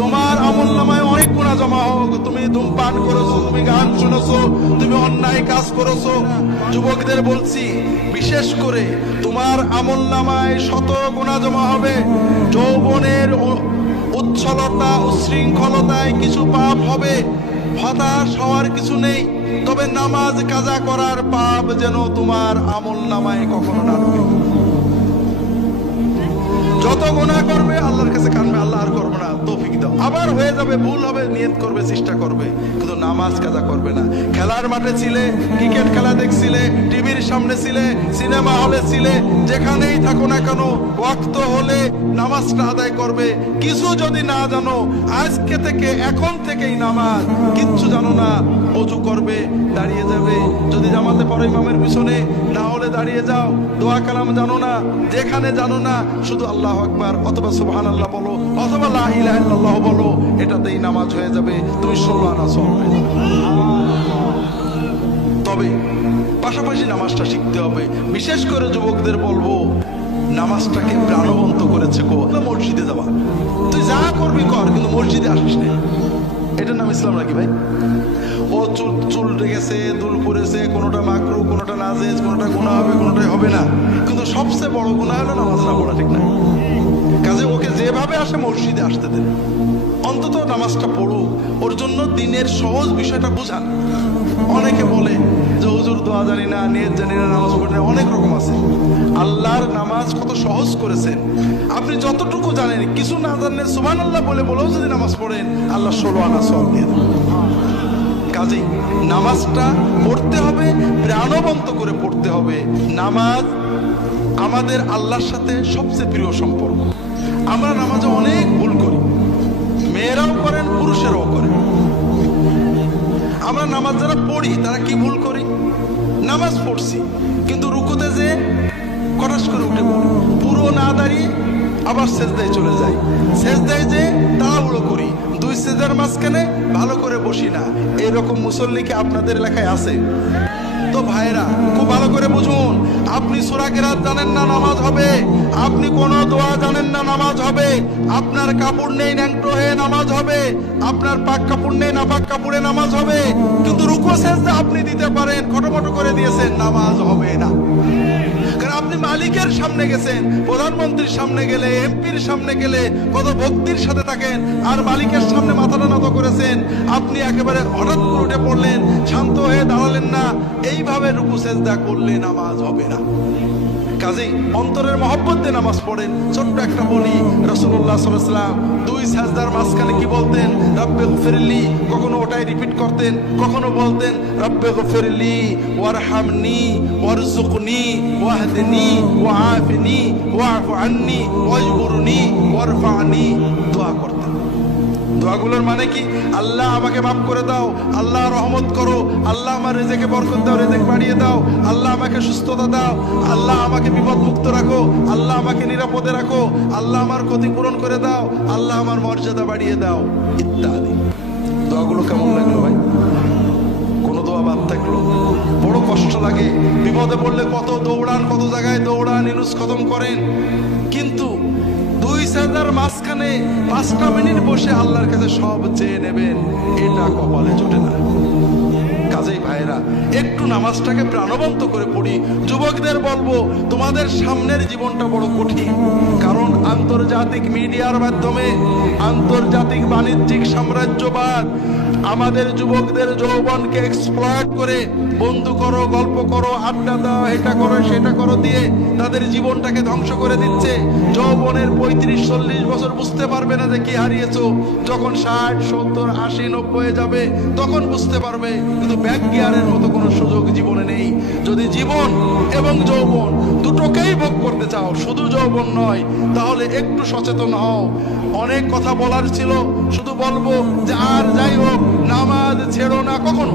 তোমার আমলনামায় অনেক গুনাহ জমা হোক। তুমি ধূমপান করেছো, তুমি গান শুনেছো, তুমি অন্যায় কাজ করেছো। যুবকদের বলছি, বিশেষ করে তোমার আমলনামায় শত গুনাহ জমা হবে। যৌবনের উচ্ছলতা উচ্ছৃঙ্খলতায় কিছু পাপ হবে, হতাশ হওয়ার কিছু নেই। তবে নামাজ কাজা করার পাপ যেন তোমার আমলনামায় কখনো না ঢোকে। যত গুনাহ করবে আল্লাহর কাছে কাঁদবে, আল্লাহ আর করবো না, তৌফিক দাও। আবার হয়ে যাবে, ভুল হবে, নিয়ত করবে, চেষ্টা করবে, কিন্তু নামাজ কাজা করবে না। খেলার মাঠে ছিলে, ক্রিকেট খেলা দেখছিলে, টিভির সামনে ছিলে, সিনেমা হলে ছিলে, যেখানেই থাকো না কেন ওয়াক্ত হলে নামাজটা আদায় করবে। কিছু যদি না জানো, আজকে থেকে এখন থেকেই নামাজ, কিচ্ছু জানো না, ওযু করবে, দাঁড়িয়ে যাবে, যদি জামাতে পড়ো ইমামের পিছনে, না হলে দাঁড়িয়ে যাও। দোয়া কালাম জানো না, যেখানে জানো না শুধু আল্লাহু আকবার অথবা সুবহানাল্লাহ বলো অথবা লা ইলাহা ইল্লাল্লাহ বলো, এটাতেই নামাজ হয়ে যাবে। তুমি 16 আনা সওয়াব পেয়ে যাবে। তবে পাশাপাশি নামাজটা শিখতে হবে। বিশেষ করে যুবকদের বলবো, নামাজটাকে প্রাণবন্ত করেছে কো মসজিদে যাওয়া। তুই যা করবি কর, কিন্তু মসজিদে আসিস না। এটার নাম ইসলাম নাকি ভাই? ও চুল গেছে, দুল পড়েছে, কোনোটা মাকরু, কোনোটা নাজেজ, কোনোটা গুনাহ হবে, কোনোটাই হবে না। কিন্তু সবচেয়ে বড় গুনাহ হলো নামাজ না পড়া, ঠিক না? কাজে ওকে যেভাবে আসে মসজিদে আসতে দেন, অন্তত নামাজটা পড়ুক। ওর জন্য দিনের সহজ বিষয়টা বুঝান। অনেকে বলে যে হুজুর দোয়া জানি না, নিয়ত জানি না, নামাজ পড়ি না, অনেক রকম আছে। আল্লাহর নামাজ কত সহজ করেছেন। আপনি যতটুকু জানেন, কিছু না জানলে সুবহানাল্লাহ বলেও যদি নামাজ পড়েন, আল্লাহ 16 আনা সওয়াব দিয়ে দেন। কাজেই নামাজটা পড়তে হবে, প্রাণবন্ত করে পড়তে হবে। নামাজ আমাদের আল্লাহর সাথে সবচেয়ে প্রিয় সম্পর্ক। আমরা নামাজে অনেক ভুল করি, মেয়েরাও করেন, পুরুষেরাও করেন। আমরা নামাজ যারা পড়ি তারা কি ভুল করি? নামাজ পড়ছি কিন্তু রুকুতে যে কটাস করে উঠে পড়ি, পুরো না দাঁড়িয়ে আবার সেজদায় চলে যাই, সেজদায় যে তাড়াহুড়ো করি, দুই সেজদার মাঝখানে ভালো করে বসি না। এরকম মুসল্লি কি আপনাদের এলাকায় আছে? তো ভাইরা খুব ভালো করে বুঝুন, আপনি সূরা কিরাত জানেন না, নামাজ হবে। আপনি কোন দোয়া জানেন না, নামাজ হবে। আপনার কাপড় নেই, ন্যাংটো হয়ে নামাজ হবে। আপনার পাক কাপড় নেই, নাপাক কাপড়ে নামাজ হবে। কিন্তু রুকু সেজদা আপনি দিতে পারেন, খটোমটো করে দিয়েছেন, নামাজ হবে না। কারণ আপনি মালিকের সামনে গেছেন, প্রধানমন্ত্রীর সামনে গেলে, এমপির সামনে গেলে কত ভক্তির সাথে থাকেন, আর মালিকের সামনে মাথাটা নত করেছেন। আপনি একেবারে হঠাৎ করে উঠে পড়লেন, শান্ত হয়ে দাঁড়ালেন না। এইভাবে রুকু সেজদা করলে নামাজ হবে না। কাজেই অন্তরের মহব্বত দিয়ে নামাজ পড়েন। ছোট্ট একটা বলি, রাসূলুল্লাহ সাল্লাল্লাহু আলাইহি ওয়াসাল্লাম দুই সাজদার মাঝখানে কি বলতেন? রব্বে গফিরলি। কখনো ওটাই রিপিট করতেন, কখনো বলতেন রব্বে গফিরলি ওয়ারহামনি ওয়ারযুকনি ওয়াহদিনি ওয়াআফিনি ওয়া'ফু আন্নি ওয়াজবুরনি ওয়ারফা'নি। দোয়া করতেন। দোয়াগুলোর মানে কি? আল্লাহ আমাকে মাফ করে দাও, আল্লাহ রহমত করো, আল্লাহ আমার রিজিকে বরকত দাও, রিজিক বাড়িয়ে দাও, আল্লাহ আমাকে সুস্থতা দাও, আল্লাহ আমাকে বিপদ মুক্ত রাখো, আল্লাহ আমাকে নিরাপদে রাখো, আল্লাহ আমার ক্ষতি পূরণ করে দাও, আল্লাহ আমার মর্যাদা বাড়িয়ে দাও, ইত্যাদি। দোয়াগুলো কেমন লাগলো ভাই? কোন দোয়া বাদ থাকলো? বড় কষ্ট লাগে। বিপদে পড়লে কত দৌড়ান, কত জায়গায় দৌড়ান, ইনুস খতম করেন, কিন্তু দুই সাজদার মাঝখানে 5টা মিনিট বসে আল্লাহর কাছে সব চেয়ে নেবেন, এটা কপালে জোটে না। কাজেই ভাইরা একটু নামাজটাকে প্রাণবন্ত করে পড়ি। যুবকদের বলবো, তোমাদের সামনের জীবনটা বড় কঠিন। কারণ আন্তর্জাতিক মিডিয়ার মাধ্যমে, আন্তর্জাতিক বাণিজ্যিক সাম্রাজ্যবাদ আমাদের যুবকদের যৌবনকে এক্সপ্লয়েট করে বন্ধু করো, গল্প করো, আড্ডা দাও, এটা করো, সেটা করো দিয়ে তাদের জীবনটাকে ধ্বংস করে দিচ্ছে। যৌবনের 35-40 বছর বুঝতে পারবে না যে কি হারিয়েছো। যখন 60, 70, 80, 90 হয়ে যাবে তখন বুঝতে পারবে। কিন্তু ব্যাক গিয়ারের মতো কোনো সুযোগ জীবনে নেই। যদি জীবন এবং যৌবন দুটোকেই ভোগ করতে চাও, শুধু যৌবন নয়, তাহলে একটু সচেতন হও। অনেক কথা বলার ছিল, শুধু বলবো যে আর যাই হোক, নামাজ ছেড়ো না কখনো।